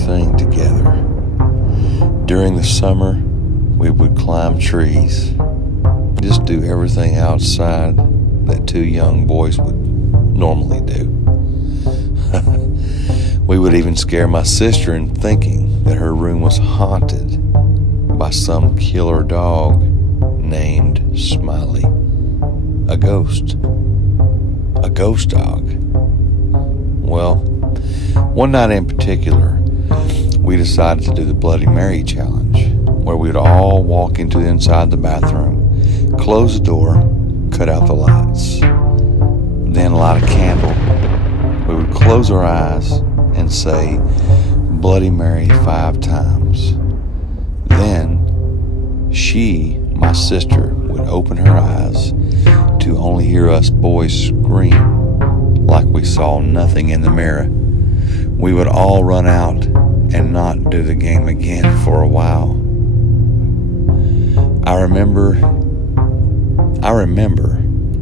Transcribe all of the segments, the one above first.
everything together. During the summer, we would climb trees, just do everything outside that two young boys would normally do. We would even scare my sister into thinking that her room was haunted by some killer dog named Smiley. A ghost dog. Well, one night in particular, we decided to do the Bloody Mary challenge, where we would all walk into inside the bathroom, close the door, cut out the lights, then light a candle. We would close our eyes and say Bloody Mary 5 times. Then my sister, would open her eyes to only hear us boys scream like we saw nothing in the mirror. We would all run out and not do the game again for a while. I remember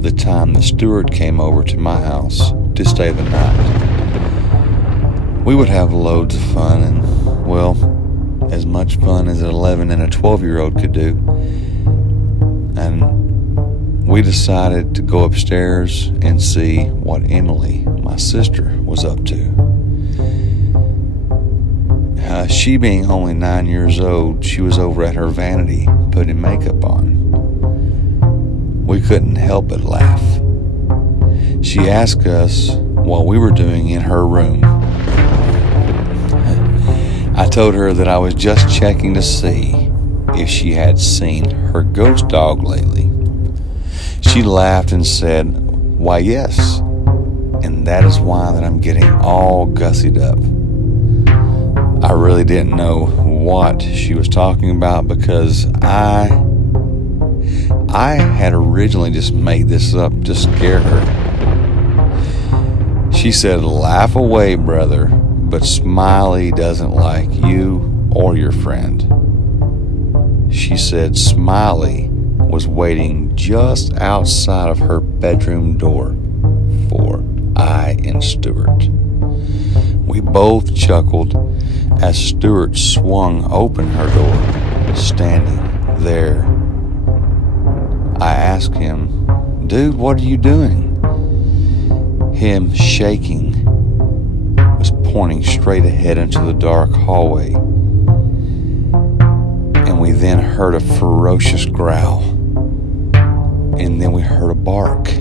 the time that Stuart came over to my house to stay the night. We would have loads of fun, and, well, as much fun as an 11 and a 12-year-old could do. And we decided to go upstairs and see what Emily, my sister, was up to. She being only 9 years old, she was over at her vanity putting makeup on. We couldn't help but laugh. She asked us what we were doing in her room. I told her that I was just checking to see if she had seen her ghost dog lately. She laughed and said, "Why, yes, and that is why that I'm getting all gussied up." I really didn't know what she was talking about because I had originally just made this up to scare her. She said, "Laugh away, brother, but Smiley doesn't like you or your friend." She said Smiley was waiting just outside of her bedroom door for I and Stuart. We both chuckled as Stuart swung open her door, standing there. I asked him, "Dude, what are you doing?" Him, shaking, was pointing straight ahead into the dark hallway. And we then heard a ferocious growl. And then we heard a bark,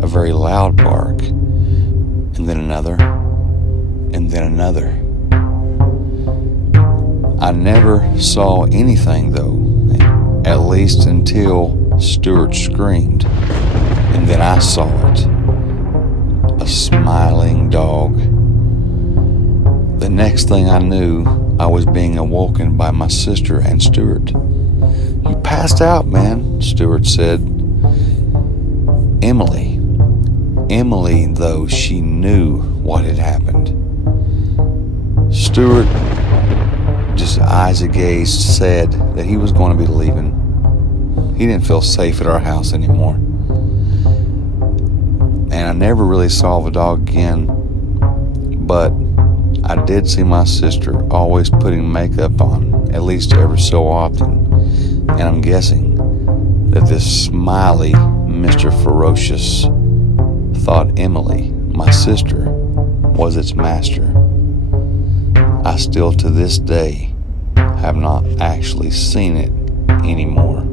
a very loud bark, and then another, and then another. I never saw anything though, at least until Stuart screamed, and then I saw it. A smiling dog. The next thing I knew, I was being awoken by my sister and Stuart. "You passed out, man," Stuart said. Emily, though, she knew what had happened. Stuart, just eyes agazed, said that he was going to be leaving. He didn't feel safe at our house anymore. And I never really saw the dog again, but I did see my sister always putting makeup on, at least every so often. And I'm guessing that this Smiley Mr. Ferocious thought Emily, my sister, was its master. I still to this day have not actually seen it anymore.